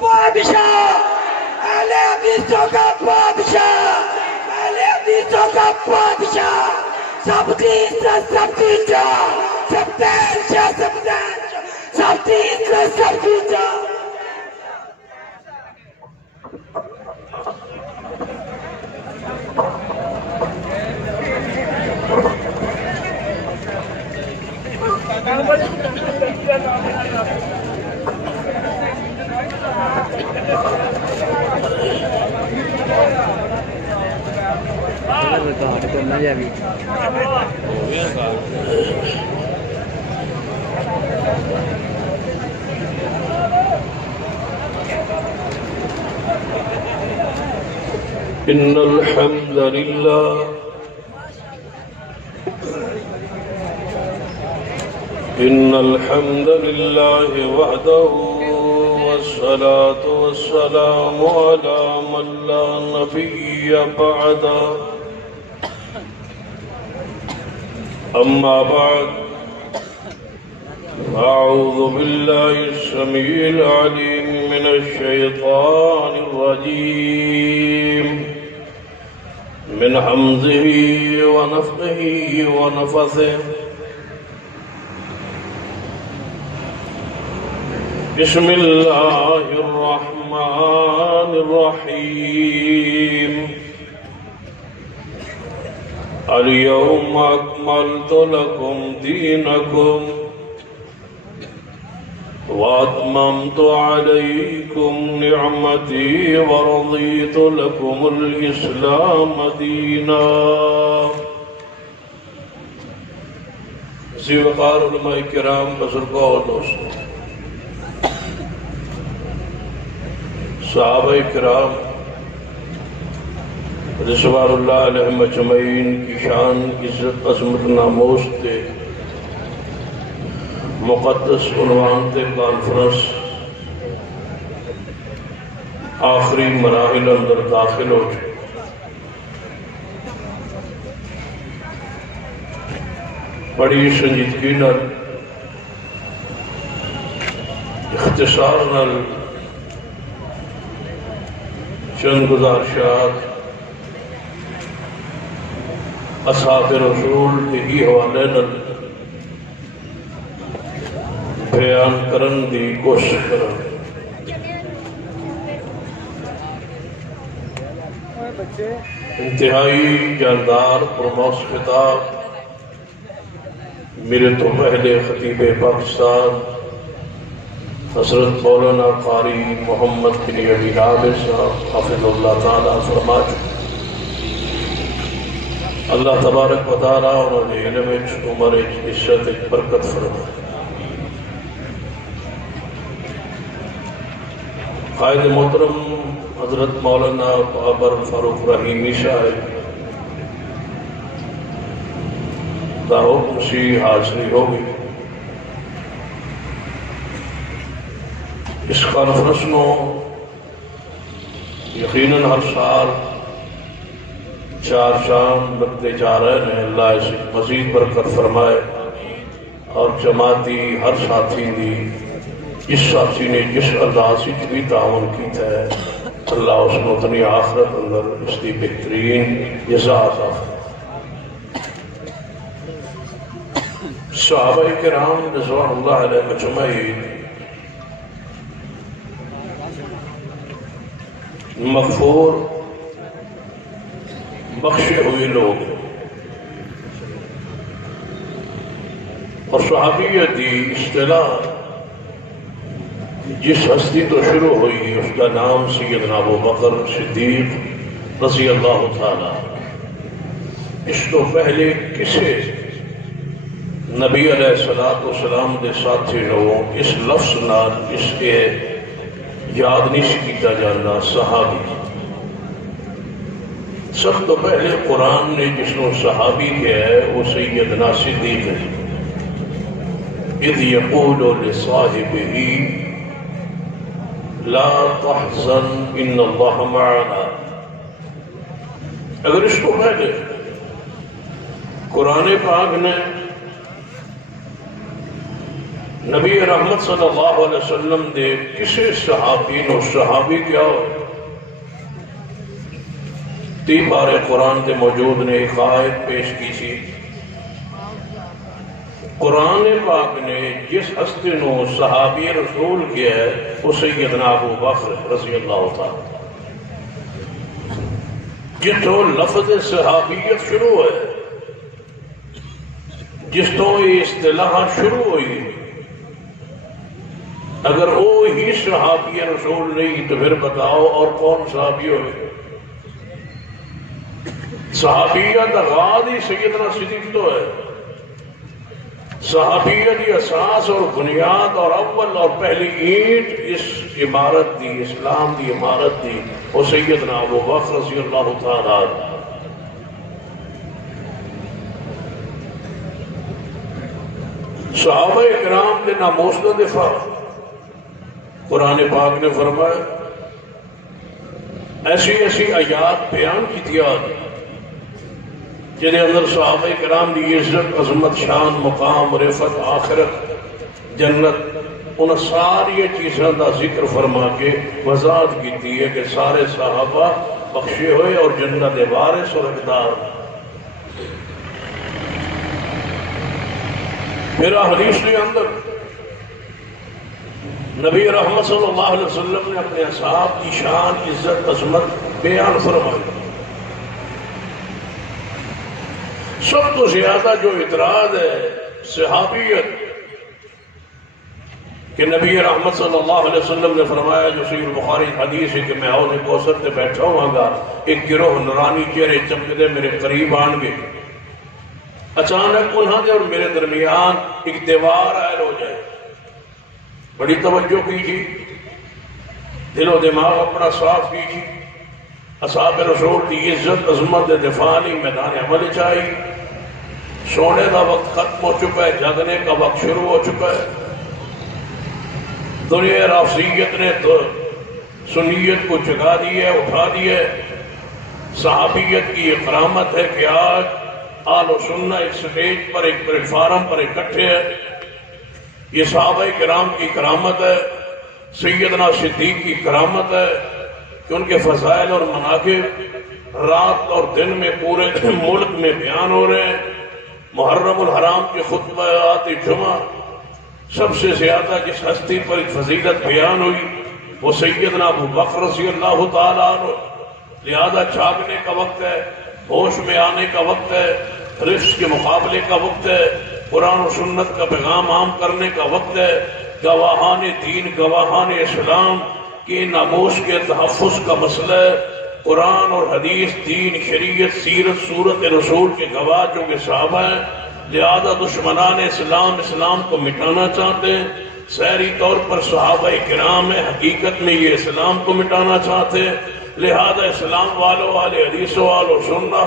بادشاہ اہل حدیثوں کا بادشاہ اہل حدیثوں کا بادشاہ سب کی عزت سب کی جان سب تیرشا سب تیرشا سب کی عزت سب کی جان إن الحمد لله وحده والصلاة والسلام على من لا نبي بعده أما بعد أعوذ بالله السميع العليم من الشيطان الرجيم من حمزه ونفخه ونفثه بسم الله الرحمن الرحيم اليوم أكملت لكم دينكم وأتممت عليكم نعمتي ورضيت لكم الإسلام دينا ذی وقار علماء کرام بزرگوں اور دوستوں صحابہ کرام رضوان اللہ علیہ مجمعین کی شان عزت عظمت ناموس تے مقدس عنوان تے کانفرنس آخری مراحل اندر داخل ہو چکی بڑی سنجیدگی نال اختصار نال چند گزارشات اصحاب رسول دی حوالے نال بیان کرن دی کوشش کرن انتہائی جاندار پرموس خطاب میرے تو پہلے خطیب پاکستان حضرت مولانا قاری محمد بن علی عابد صاحب حافظ اللہ تعالیٰ فرما چکے اللہ تبارک و تعالیٰ انہوں نے علم عمر عزت برکت فرمائے قائد محترم حضرت مولانا بابر فاروق رحیمی صاحب دا حکم سی حاضری ہوگی اس کانفرنس نو یقیناً ہر سال 4 شام لگتے جا رہے ہیں اللہ اسے مزید برکت فرمائے اور جماعتی ہر ساتھی دی جس ساتھی نے جس انداز سے بھی تعاون کیتا ہے اللہ اس نے اتنی آخرت اندر اس کی بہترین جزا عطا فرمائے صحابہ کرام رضوان اللہ علیہ مجمعین مغفور بخشے ہوئے لوگ اور صحابیت دی اصطلاح جس ہستی تو شروع ہوئی اس کا نام سیدنا ابو بکر صدیق رضی اللہ تعالیٰ اس تو پہلے کسے نبی علیہ السلام دے ساتھی لوگوں اس لفظ نال اس کے یاد نہیں کیتا جانا صحابی سب تو پہلے قرآن نے جس کو صحابی کیا ہے وہ سیدنا صدیق ہے اذ یقول لصاحبہ لا تحزن ان اللہ معنا اگر اس کو پہلے قرآن پاک نے نبی رحمت صلی اللہ علیہ وسلم دے کسے صحابی نو صحابی کیا ہو 3 بارے قرآن دے موجود نے ایک آیت پیش کی سی قرآن پاک نے جس ہستی نو صحابی رسول کیا ہے وہ سیدنا ابو بکر رضی اللہ تعالی جتوں لفظ صحابیت شروع ہے جس تو یہ اصطلاح شروع ہوئی اگر وہ ہی صحابی رسول نہیں تو پھر بتاؤ اور کون صحابی ہوئے صحابیت آغاز ہی سیدنا صدیق تو ہے صحابیت کی اساس اور بنیاد اور اول اور پہلی اینٹ اس عمارت دی اسلام دی عمارت دی وہ سیدنا ابو بکر رضی اللہ تعالی صحابہ اکرام کے ناموس کا دفاع قرآن پاک نے فرمایا ایسی ایسی آیات بیان کی تھی جنہیں اندر صحابہ کرام دی عزت عظمت شان مقام رفعت آخرت جنت ان ساری چیزوں کا ذکر فرما کے وضاحت کی ہے کہ سارے صحابہ بخشے ہوئے اور جنت وارث اور حقدار پھر حدیث کے اندر نبی رحمت صلی اللہ علیہ وسلم نے اپنے اصحاب کی شان عزت عظمت بیان فرمائی سب تو زیادہ جو اعتراض ہے صحابیت کہ نبی رحمت صلی اللہ علیہ وسلم نے فرمایا جو صحیح بخاری حدیث ہے کہ میں حوض کوثر تے بیٹھا ہوں گا ایک گروہ نورانی چہرے چمکدے میرے قریب آن گے اچانک انہوں نے اور میرے درمیان ایک دیوار عائل ہو جائے بڑی توجہ کیجیے دل و دماغ اپنا صاف کیجیے اصحاب رسول کی عزت عظمت دفاع لی میدان عمل چاہیے سونے کا وقت ختم ہو چکا ہے جاگنے کا وقت شروع ہو چکا ہے دنیا رافضیت نے تو سنیت کو جگا دی ہے اٹھا دی ہے صحابیت کی یہ کرامت ہے کہ آج آل و سنہ ایک سٹیج پر ایک پلیٹ فارم پر اکٹھے ہے یہ صحابہ کرام کی کرامت ہے سیدنا صدیق کی کرامت ہے کہ ان کے فضائل اور مناقب رات اور دن میں پورے ملک میں بیان ہو رہے ہیں محرم الحرام کے خطبات جمعہ سب سے زیادہ جس ہستی پر ایک فضیلت بیان ہوئی وہ سیدنا ابو بکر رضی اللہ تعالیٰ عنہ لہذا جاگنے کا وقت ہے ہوش میں آنے کا وقت ہے رفس کے مقابلے کا وقت ہے قرآن و سنت کا پیغام عام کرنے کا وقت ہے گواہان دین گواہان اسلام کے ناموس کے تحفظ کا مسئلہ ہے قرآن اور حدیث دین شریعت سیرت صورت رسول کے گواہ جو کہ صحابہ ہیں لہذا دشمنان اسلام کو مٹانا چاہتے ہیں سحری طور پر صحابہ کرام ہیں حقیقت میں یہ اسلام کو مٹانا چاہتے ہیں لہذا اسلام والوں والے حدیث والوں سننا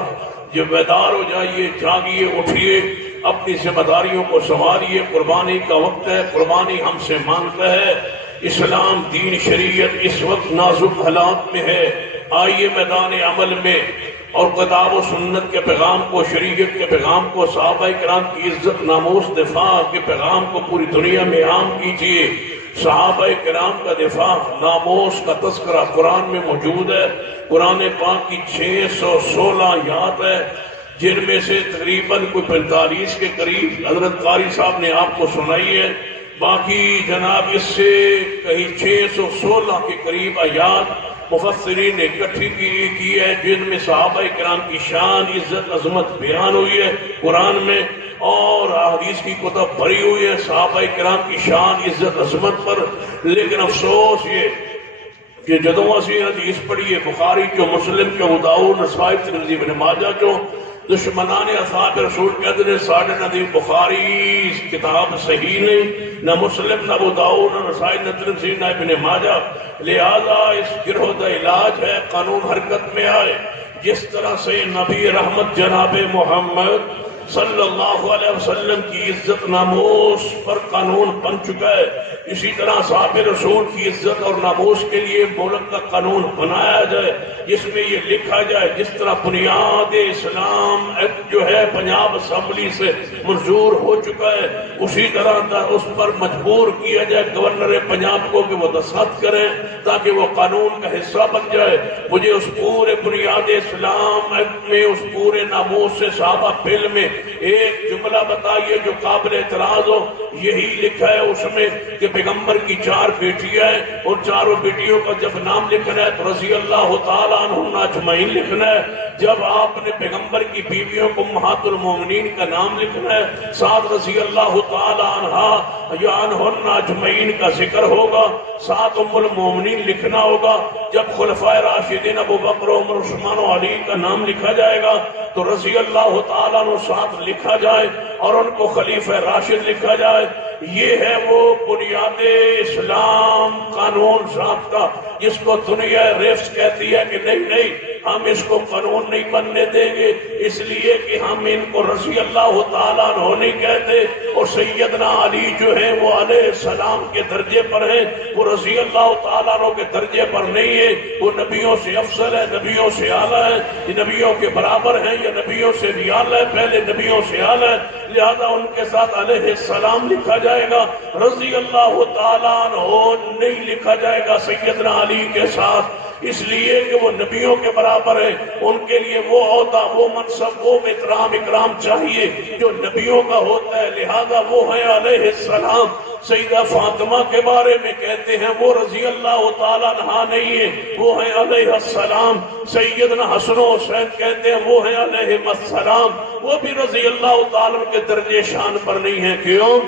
جب بیدار ہو جائیے جاگیے اٹھیے اپنی ذمہ داریوں کو سنبھالیے قربانی کا وقت ہے قربانی ہم سے مانگتا ہے اسلام دین شریعت اس وقت نازک حالات میں ہے آئیے میدان عمل میں اور کتاب و سنت کے پیغام کو شریعت کے پیغام کو صحابہ کرام کی عزت ناموس دفاع کے پیغام کو پوری دنیا میں عام کیجیے صحابہ کرام کا دفاع ناموس کا تذکرہ قرآن میں موجود ہے قرآن پاک کی 616 آیات ہے جن میں سے تقریباً کوئی 45 کے قریب حضرت قاری صاحب نے آپ کو سنائی ہے باقی جناب اس سے کہیں 616 کے قریب آیات مفسرین نے اکٹھی کی ہے جن میں صحابہ کرام کی شان عزت عظمت بیان ہوئی ہے قرآن میں اور حدیث کی کتب بھری ہوئی ہے صحابہ کرام کی شان عزت عظمت پر لیکن افسوس یہ کہ جدوں اسی حدیث پڑھیے بخاری جو مسلم جو ابو داؤد نسائی ترمذی ابن ماجہ جو دشمنان اصحاب رسول کہتے ہیں ساڑھے نہ بخاری کتاب صحیح نہیں نہ مسلم نہ ابو داؤد نہ نسائی نہ ترمذی نہ ابن ماجہ لہذا اس گروہ کا علاج ہے قانون حرکت میں آئے جس طرح سے نبی رحمت جناب محمد صلی اللہ علیہ وسلم کی عزت ناموس پر قانون بن چکا ہے اسی طرح صحابہ رسول کی عزت اور ناموس کے لیے ملک کا قانون بنایا جائے جس میں یہ لکھا جائے جس طرح بنیاد اسلام ایکٹ جو ہے پنجاب اسمبلی سے منظور ہو چکا ہے، اسی طرح اس پر مجبور کیا جائے گورنر پنجاب کو کہ وہ دستخط کریں تاکہ وہ قانون کا حصہ بن جائے۔ مجھے اس پورے بنیاد اسلام ایکٹ میں، اس پورے ناموس سے صحابہ بل میں ایک جملہ بتائیے جو قابل اعتراض ہو۔ یہی لکھا ہے اس میں کہ پیغمبر کی 4 بیٹیاں ہیں، اور چاروں بیٹیوں کا جب نام لکھنا ہے تو رضی اللہ تعالیٰ عنہن اجمعین لکھنا ہے۔ جب آپ نے پیغمبر کی بیویوں کو امہات المومنین کا نام لکھنا ہے، ساتھ رضی اللہ تعالیٰ عنہا یا عنہن اجمعین کا ذکر ہوگا، ساتھ ام المومنین لکھنا ہوگا۔ جب خلفائے راشدین ابو بکر عمر عثمان و علی کا نام لکھا جائے گا تو رضی اللہ تعالیٰ عنہ ساتھ لکھا جائے اور ان کو خلیفہ راشد لکھا جائے۔ یہ ہے وہ بنیاد اسلام قانون ضابطہ جس کو دنیا ریفس کہتی ہے کہ نہیں ہم اس کو قانون نہیں بننے دیں گے، اس لیے کہ ہم ان کو رضی اللہ تعالیٰ عنہ نہیں کہتے، اور سیدنا علی جو ہیں وہ علیہ السلام کے درجے پر ہیں، وہ رضی اللہ تعالیٰ عنہ کے درجے پر نہیں ہے، وہ نبیوں سے افضل ہے، نبیوں سے اعلیٰ ہے، یہ نبیوں کے برابر ہیں یا نبیوں سے بھی اعلیٰ ہے، پہلے نبیوں سے اعلیٰ ہے، لہذا ان کے ساتھ علیہ السلام لکھا جائے گا، رضی اللہ تعالیٰ عنہ نہیں لکھا جائے گا سیدنا علی کے ساتھ، اس لیے کہ وہ نبیوں کے برابر ہیں، ان کے لیے وہ عہدہ، وہ منصب، وہ اکرام چاہیے جو نبیوں کا ہوتا ہے، لہذا وہ ہیں علیہ السلام۔ سیدہ فاطمہ کے بارے میں کہتے ہیں وہ رضی اللہ تعالیٰ عنہ نہیں ہے، وہ ہیں علیہ السلام۔ سیدنا حسن و حسین کہتے ہیں وہ ہیں علیہ السلام، وہ بھی رضی اللہ تعالیٰ کے درجے شان پر نہیں ہیں۔ کیوں؟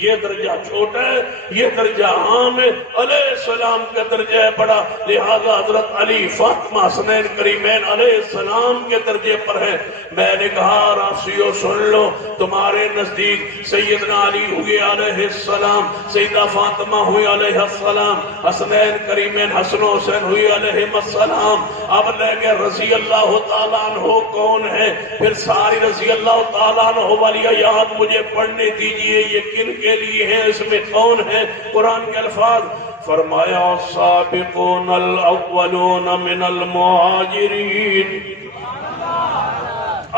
یہ درجہ چھوٹا ہے، یہ درجہ عام ہے، علیہ السلام کا درجہ بڑا، لہذا حضرت علی فاطمہ حسنین کریمین علیہ السلام کے درجے پر ہے۔ میں نے کہا رافضیو سن لو، تمہارے نزدیک سیدنا علی ہوئے علیہ السلام، سیدہ فاطمہ ہوئی علیہ السلام، حسنین کریمین حسن و حسین ہوئی علیہ السلام، اب لے گئے رضی اللہ تعالیٰ عنہ کون ہے؟ پھر ساری رضی اللہ تعالیٰ عنہ والی آیات مجھے پڑھنے دیجئے، یہ کن کے لیے ہیں، اس میں کون ہے؟ قرآن کے الفاظ فرمایا السابقون الاولون من المہاجرین،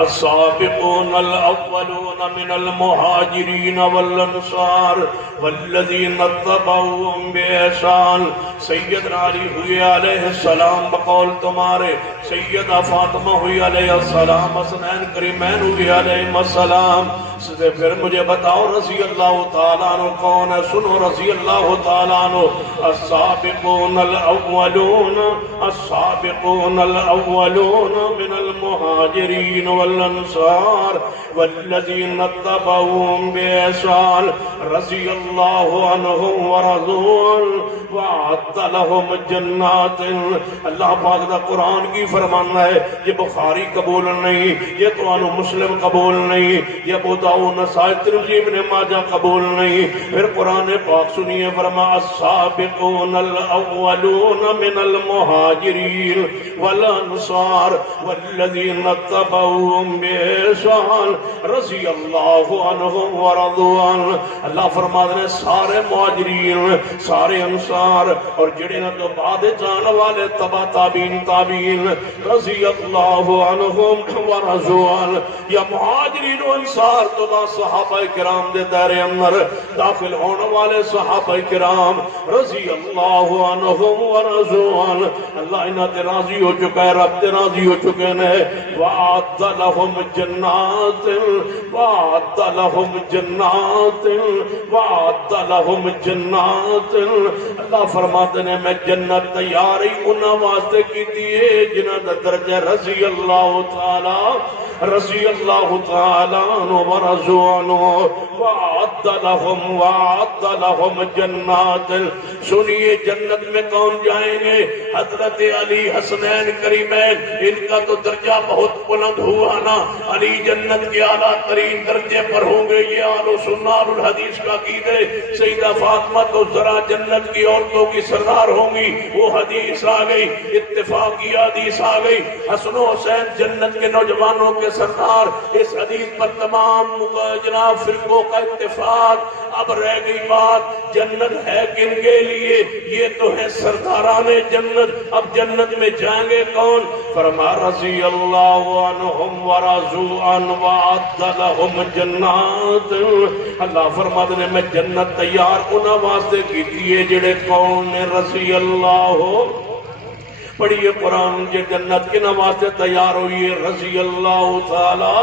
السابقون الاولون من المہاجرین والانصار والذین اتبعوهم بإحسان۔ سیدنا علی ہوئے علیہ السلام بقول تمہارے، سیدہ فاطمہ ہوئی علیہ السلام، حسنین کریمین ہوئی علیہ السلام۔ پھر مجھے بتاؤ رضی اللہ تعالیٰ عنہ کون ہے؟ سنو رضی اللہ تعالیٰ عنہ، السابقون الاولون، السابقون الاولون من المہاجرین والانصار والذین اتبعوهم بإحسان رضی اللہ عنہم ورضوا وأعد لهم جنات۔ اللہ پاک دا قرآن کی فرمانا ہے، یہ بخاری قبول نہیں، یہ قرآن مسلم قبول نہیں، یہ ابو داؤد نسائی ترمذی ابن ماجہ قبول نہیں۔ پھر قرآن پاک سنیے، فرما السابقون الاولون من المہاجرین والانصار والذین اتبعوهم بإحسان رضی اللہ عنہم ورضوا عنہ۔ اللہ فرماتے ہیں سارے مہاجرین، سارے انصار اور جڑے نہ تو بعد جان والے تبع تابعین رضی اللہ عنہم ورضوا عنہ۔ یا مہاجرین و انصار تو دا صحابہ کرام دے دائرے اندر داخل ہونے والے صحابہ کرام رضی اللہ عنہم ورضوا عنہ۔ اللہ انہاں تے راضی ہو چکا ہے، رب تے راضی ہو چکے ہیں۔ وَأَعَدَّ لَهُمْ جَنَّاتٍ وَأَعَدَّ لَهُمْ جَنَّاتٍ وَأَعَدَّ لَهُمْ جَنَّاتٍ۔ اللہ فرماتے ہیں میں جنت تیار ہی انہاں واسطے کی دیئے جنہاں دا درجہ رضی اللہ تعالی عنہ ورضوا عنہ۔ وَأَعَدَّ لَهُمْ جَنَّاتٍ۔ سنیے جنت میں کون جائیں گے؟ حضرت علی حسنین کریمین، ان کا تو درجہ بہت بلند ہوا فرمانا علی جنت کے اعلیٰ ترین درجے پر ہوں گے. یہ اہل سنت الحدیث کا عقیدہ ہے. سیدہ فاطمہ تو ذرا جنت کی عورتوں کی سردار ہوں گی. وہ حدیث آ گئی, اتفاقی حدیث آ گئی. حسن و حسین جنت کے نوجوانوں کے سردار. اس حدیث پر تمام جناب فرقوں کا اتفاق. اب رہ گئی بات جنت ہے کن کے لیے؟ یہ تو ہے سرداران جنت. اب جنت میں جائیں گے کون؟ فرمایا رضی اللہ عنہم ورضوا عنہ وأعد لهم جنات. اللہ فرماتے ہیں میں جنت تیار انہاں واسطے کیتی ہے جڑے کون نے رضی اللہ ہو. پڑھیے قرآن جے جنت کے واسطے تیار ہوئی ہے رضی اللہ تعالی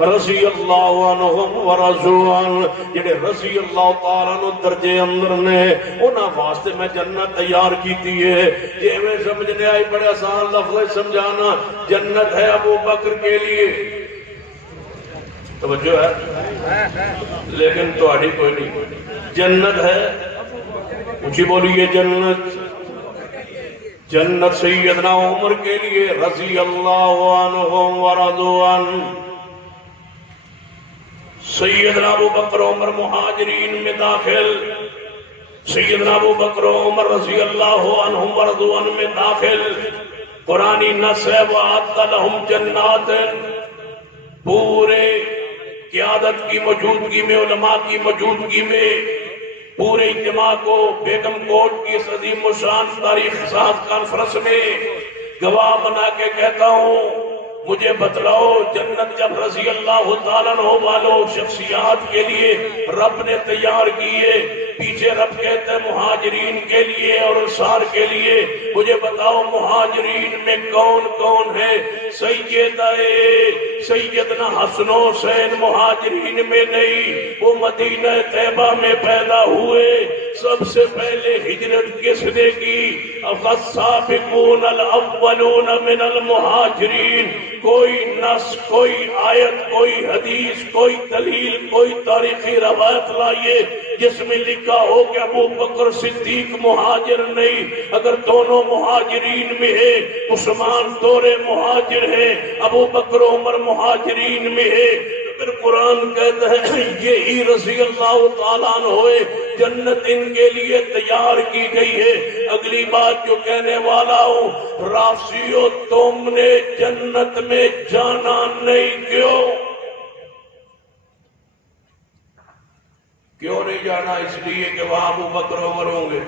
رضی اللہ عنہم ورضوا عنہ. جڑے رضی اللہ تعالیٰ عنہ درجے اندر نے انہاں واسطے میں جنت تیار کیتی ہے. یہ میں سمجھنے آئی بڑے آسان لفظ سمجھانا. جنت ہے ابو بکر کے لیے, توجہ ہے لیکن تہاڈی کوئی نہیں. جنت ہے اونچی بولیے جنت. جنت سیدنا عمر کے لیے رضی اللہ عنہم ورضوا عنہ. سیدنا ابو بکر عمر مہاجرین میں داخل. سیدنا ابو بکر عمر رضی اللہ عنہم ورضوا عنہ میں داخل. قرآنی نص ہے وَأَعَدَّ لَهُمْ جَنَّاتٍ. پورے قیادت کی موجودگی میں, علماء کی موجودگی میں, پورے اجتماع کو بیگم کوٹ کی اس عظیم الشان تاریخ ساز کانفرنس میں گواہ بنا کے کہتا ہوں, مجھے بتلاؤ جنت جب رضی اللہ تعالیٰ عنہ والوں شخصیات کے لیے رب نے تیار کیے, پیچھے رب کہتے ہیں مہاجرین کے لیے اور انصار کے لیے. مجھے بتاؤ مہاجرین میں کون کون ہے؟ سیدنا حسن و حسین مہاجرین میں نہیں, وہ مدینہ طیبہ میں پیدا ہوئے. سب سے پہلے ہجرت کس نے کی؟ السابقون الاولون من المہاجرین. کوئی نص, کوئی آیت, کوئی حدیث, کوئی دلیل, کوئی تاریخی روایت لائیے جس میں لکھا ہو کہ ابو بکر صدیق مہاجر نہیں. اگر دونوں مہاجرین میں ہے, عثمان دورے مہاجر ہے, ابو بکر عمر مہاجرین میں ہے, پھر قرآن کہتا ہے یہی رضی اللہ تعالیٰ عنہ ہوئے جنت ان کے لیے تیار کی گئی ہے. اگلی بات جو کہنے والا ہوں, رافضیو تم نے جنت میں جانا نہیں. کیوں نہیں جانا؟ اس لیے کہ وہاں ابو بکر عمر ہوں گے.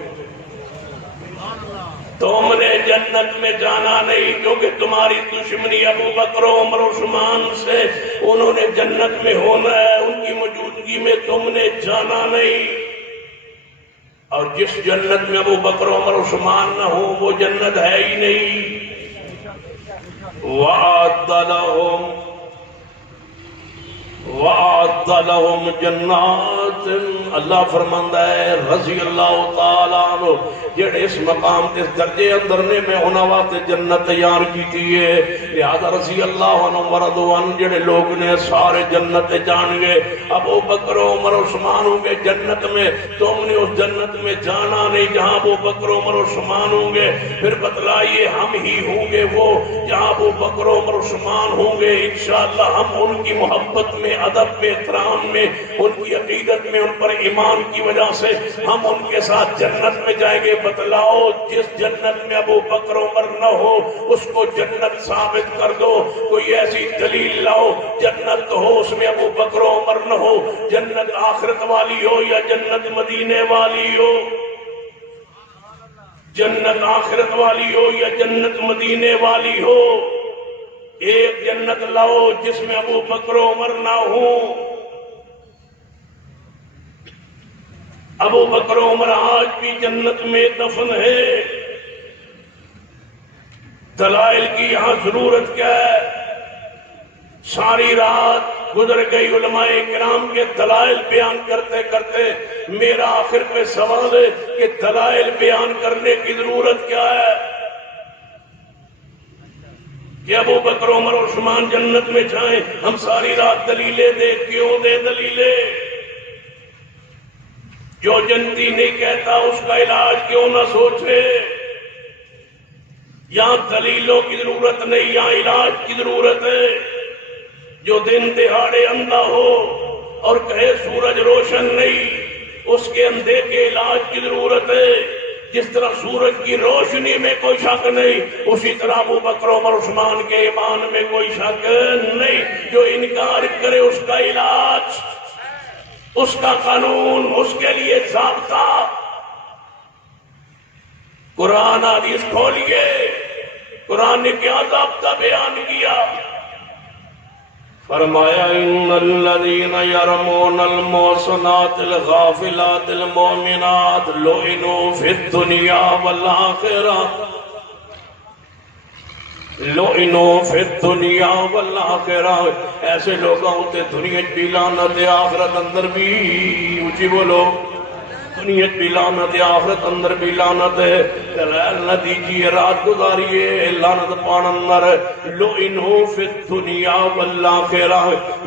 تم نے جنت میں جانا نہیں کیونکہ تمہاری دشمنی ابو بکر عمر عثمان سے. انہوں نے جنت میں ہونا ہے, ان کی موجودگی میں تم نے جانا نہیں. اور جس جنت میں ابو بکر عمر عثمان نہ ہو وہ جنت ہے ہی نہیں. وَأَعَدَّ لَهُمْ جَنَّاتٍ. اللہ فرماندا ہے رضی اللہ تعالیٰ عنہ جڑے اس مقام اس درجے اندر نے میں انہاں واسطے جنت تیار کیتی ہے. لہذا رضی اللہ عنہ ورضوا عنہ جڑے لوگ نے سارے جنت جان گے. ابو بکر عمر عثمان ہوں گے جنت میں, تم نے اس جنت میں جانا نہیں جہاں ابو بکر عمر عثمان ہوں گے. پھر بتلائیے ہم ہی ہوں گے وہ جہاں ابو بکر عمر عثمان ہوں گے. انشاءاللہ ہم ان کی محبت میں, ادب میں, احترام میں, ان کی عقیدت میں, ان پر ایمان کی وجہ سے ہم ان کے ساتھ جنت میں جائیں گے. بتلاؤ جس جنت میں ابو بکر عمر نہ ہو اس کو جنت ثابت کر دو. کوئی ایسی دلیل لاؤ جنت ہو اس میں ابو بکر عمر نہ ہو. جنت آخرت والی ہو یا جنت مدینے والی ہو, جنت آخرت والی ہو یا جنت مدینے والی ہو, ایک جنت لاؤ جس میں ابو بکر عمر نہ ہو. ابو بکر عمر آج بھی جنت میں دفن ہے. دلائل کی یہاں ضرورت کیا ہے؟ ساری رات گزر گئی علماء کرام کے دلائل بیان کرتے کرتے. میرا آخر پہ سوال ہے کہ دلائل بیان کرنے کی ضرورت کیا ہے کہ ابو بکر عمر عثمان جنت میں جائیں؟ ہم ساری رات دلیلیں دے, کیوں دے دلیلیں؟ جو جنتی نہیں کہتا اس کا علاج کیوں نہ سوچے؟ یہاں دلیلوں کی ضرورت نہیں, یہاں علاج کی ضرورت ہے. جو دن دہاڑے اندھا ہو اور کہے سورج روشن نہیں، اس کے اندھے کے علاج کی ضرورت ہے۔ جس طرح سورج کی روشنی میں کوئی شک نہیں، اسی طرح ابو بکر عمر عثمان کے ایمان میں کوئی شک نہیں۔ جو انکار کرے اس کا علاج، اس کا قانون، اس کے لیے ضابطہ، قرآن حدیث کھولیے، قرآن نے کیا ضابطہ بیان کیا؟ فرمایا ان الذین یرمون المحصنات الغافلات المؤمنات لعنوا فی الدنیا والآخرہ، لعنوا فی الدنیا والآخرہ۔ ایسے لوگ ہوتے دنیا بھی لعنت ہے، آخرت اندر بھی، اونچی بولو، دنیا بھی لعنت ہے، آخرت اندر بھی لعنت ہے۔ نہ دیجیے، رات گزاریے لعنت پان اندر۔ لعنوا فی الدنیا والآخرہ،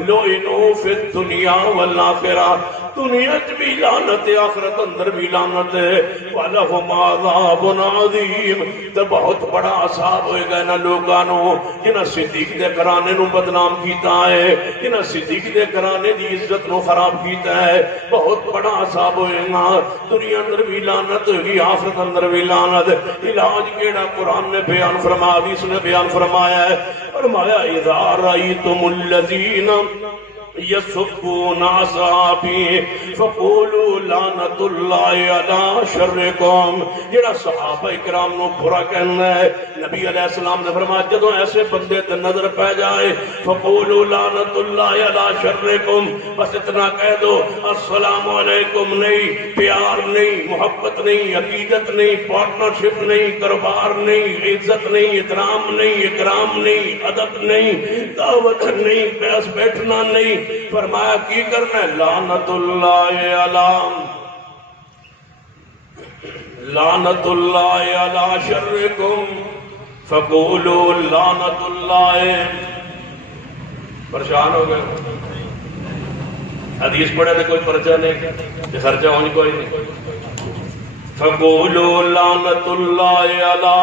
لعنوا فی الدنیا والآخرہ۔ دنیا بھی لعنت ہے، آخرت اندر بھی لعنت ہے۔ وَلَهُمْ عَذَابٌ عَظِيمٌ، تو بہت بڑا عذاب ہوئے گا نہ لوگانوں جنہاں صدیق دے گھرانے نو بدنام کیتا ہے، جنہاں صدیق دے گھرانے دی عزت نو خراب کیتا ہے، بہت بڑا عذاب ہوئے گا۔ دنیا اندر بھی لعنت ہوگی، آخرت اندر بھی لعنت۔ علاج کیڑا؟ قرآن نے بیان فرمایا، حدیث نے بیان فرمایا ہے۔ فرمایا اذا رأیتم الذین یسبون اصحابی فقولوا لعنت اللہ علی شرکم۔ جڑا صحابہ اکرام نو برا کہنا ہے، نبی علیہ السلام نے فرمایا جدوں ایسے بندے تے نظر پہ جائے فقولوا لعنت اللہ علی شرکم، بس اتنا کہہ دو السلام علیکم نہیں، پیار نہیں، محبت نہیں، عقیدت نہیں، پارٹنرشپ نہیں، کاروبار نہیں، عزت نہیں، احترام نہیں، اکرام نہیں، ادب نہیں، دعوت نہیں، پیاس بیٹھنا نہیں۔ فرمایا کی کرنا ہے؟ لعنت اللہ علی، لعنت اللہ علی شرکم فقولوا لعنت اللہ۔ پریشان ہو گئے، حدیث پڑھے تو کوئی پرچہ نہیں، خرچہ ہونی کوئی نہیں۔ فقولوا لعنت اللہ علی،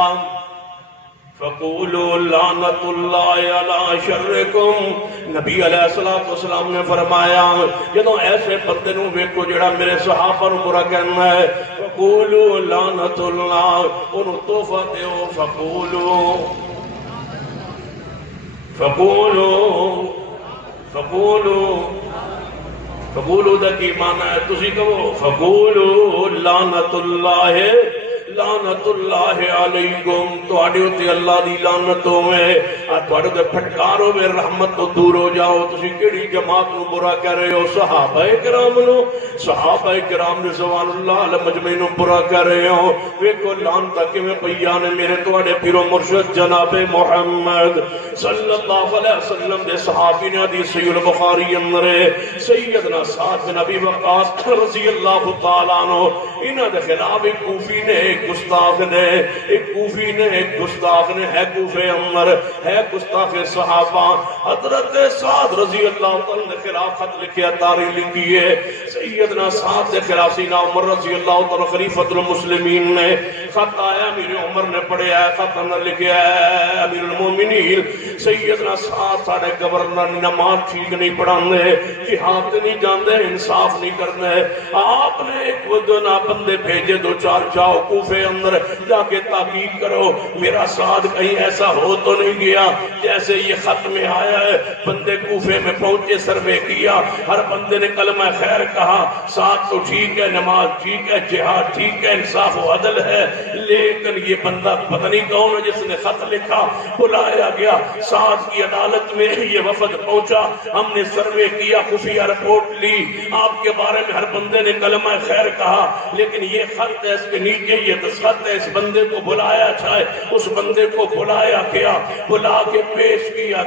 فقولوا لعنت اللہ علی شرکم۔ نبی علیہ السلام نے فرمایا جدوں ایسے بندے نو ویکھو جڑا میرے صحابہ نو برا کہنا ہے، فقولوا لعنت اللہ، انہوں تحفہ دیو، فقولوا، فقولوا، فقولوا، فقولوا دا کی معنی ہے؟ تسی کہو فقولوا لعنت اللہ، لعنت اللہ علیکم، تو آڈے ہوتے اللہ دی لعنت ہوئے، تو آڈے ہوتے پھٹکار ہوئے، رحمت تو دور ہو جاؤ۔ تسی کیڑی جماعت نو برا کہہ رہے ہو؟ صحابہ کرام نو، صحابہ کرام نے سبحان اللہ علیہ مجمعین نو برا کہہ رہے ہو۔ ویکو لعنت کیویں پیانے میرے تو آڈے پیر و مرشد جناب محمد صلی اللہ علیہ وسلم دے صحابی نے حدیث صحیح البخاری اندر سیدنا سعد بن ابی وقاص رضی اللہ تعالیٰ عنہ، انہاں دے خلاف ایک کوفی نے، ایک گستاخ نے، ایک کوفی نے، ایک گستاخ نے، ہے کوفے عمر، ہے گستاخ صحابہ، حضرت سعد رضی اللہ تعالیٰ نے خلاف خط لکھیا، تاریخ لکھی ہے سیدنا سعد سے خلاف سیدنا عمر رضی اللہ تعالیٰ خلیفۃ المسلمین نے خط آیا، امیر عمر نے پڑھیا ہے، خط اندر لکھیا ہے امیر المومنین سیدنا سعد ساڑھے گورنر نماز ٹھیک نہیں پڑھانے، جہاد نہیں جاندے، انصاف نہیں کرنے، آپ نے ایک ودنا بندے بھیجے دو چار، جاؤ کوفے اندر جا کے تحقیق کرو میرا سعد کہیں ایسا ہو تو نہیں گیا جیسے یہ خط میں آیا ہے۔ بندے کوفے میں پہنچے، سروے کیا، ہر بندے نے کلمہ خیر کہا، سعد تو ٹھیک ہے، نماز ٹھیک ہے، جہاد ٹھیک ہے، انصاف و عدل ہے، لیکن یہ بندہ پتہ نہیں کون ہے جس نے خط لکھا۔ بلایا گیا، سعد کی عدالت میں یہ وفد پہنچا، ہم نے سروے کیا، خفیہ رپورٹ لی، آپ کے بارے میں ہر بندے نے کلمہ خیر کہا، لیکن یہ خط ہے، اس کے نیچے یہ دستخط ہے، اس بندے کو بلایا جائے۔ اس بندے کو بلایا گیا، بلا کے پیش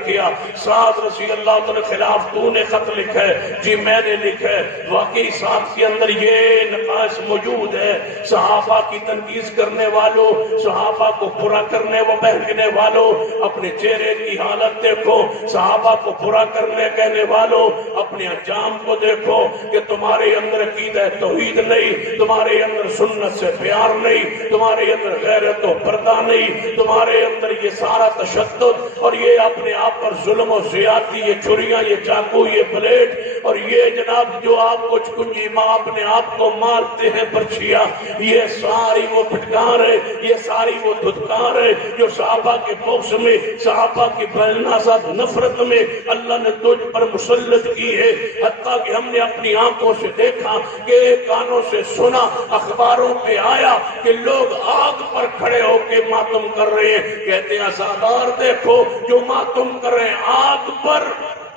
کیا سعد رضی اللہ تعالیٰ خلاف تو نے خط لکھا ہے؟ جی میں نے لکھا ہے۔ واقعی سعد کے اندر یہ نقائص موجود ہے، صحابہ کی تنقید کرنے والوں، صحابہ کو برا کرنے و بہکنے والوں، اپنے چہرے کی حالت دیکھو، صحابہ کو برا کرنے کہنے والوں اپنے انجام کو دیکھو کہ تمہارے اندر عقیدہ توحید نہیں، تمہارے اندر سنت سے پیار نہیں، نہیں، تمہارے اندر غیرت و پردہ نہیں، تمہارے اندر یہ سارا تشدد اور یہ اپنے آپ پر ظلم و زیادتی، یہ چھریاں، یہ چاقو، یہ پلیٹ اور یہ جناب جو آپ کو چکنجی ماں اپنے آپ کو مارتے ہیں پرچھیا، یہ ساری وہ پھٹکار ہے، یہ ساری وہ دھتکار ہے جو صحابہ کے بغض میں، صحابہ کی بلناسات نفرت میں اللہ نے تجھ پر مسلط کی ہے۔ حتیٰ کہ ہم نے اپنی آنکھوں سے دیکھا کہ کانوں سے سنا، اخباروں پہ آیا کہ لوگ آگ پر کھڑے ہو کے ماتم کر رہے ہیں۔ کہتے ہیں عزادار دیکھو جو ماتم کر رہے ہیں آگ پر۔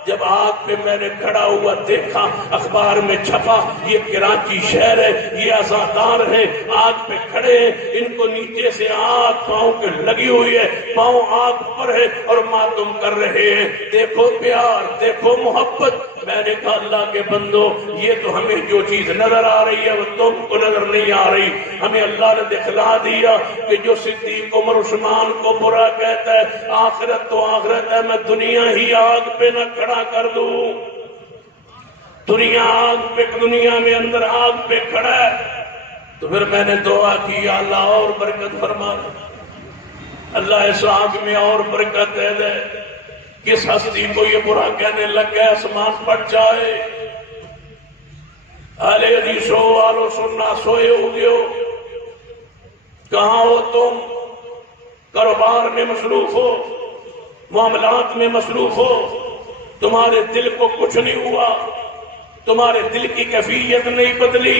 جب آگ پہ میں نے کھڑا ہوا دیکھا، اخبار میں چھپا یہ کراچی شہر ہے، یہ عزادار ہیں، آگ پہ کھڑے ہیں، ان کو نیچے سے آگ پاؤں کے لگی ہوئی ہے، پاؤں آگ پر ہے اور ماتم کر رہے ہیں۔ دیکھو پیار، دیکھو محبت۔ میں نے کہا اللہ کے بندو، یہ تو ہمیں جو چیز نظر آ رہی ہے وہ تم کو نظر نہیں آ رہی۔ ہمیں اللہ نے دکھلا دیا کہ جو صدیق عمر عثمان کو برا کہتا ہے، آخرت تو آخرت ہے، میں دنیا ہی آگ پہ نہ کھڑا کر دوں۔ دنیا آگ پہ، دنیا میں اندر آگ پہ کھڑا ہے۔ تو پھر میں نے دعا کی، یا اللہ اور برکت فرما دے، اللہ اس آگ میں اور برکت دے دے۔ کس ہستی کو یہ برا کہنے لگ گیا آسمان پھٹ جائے۔ اہل حدیثوں والو سننا، سوئے ہو گئے ہو، کہاں ہو تم؟ کاروبار میں مصروف ہو، معاملات میں مصروف ہو، تمہارے دل کو کچھ نہیں ہوا، تمہارے دل کی کیفیت نہیں بدلی۔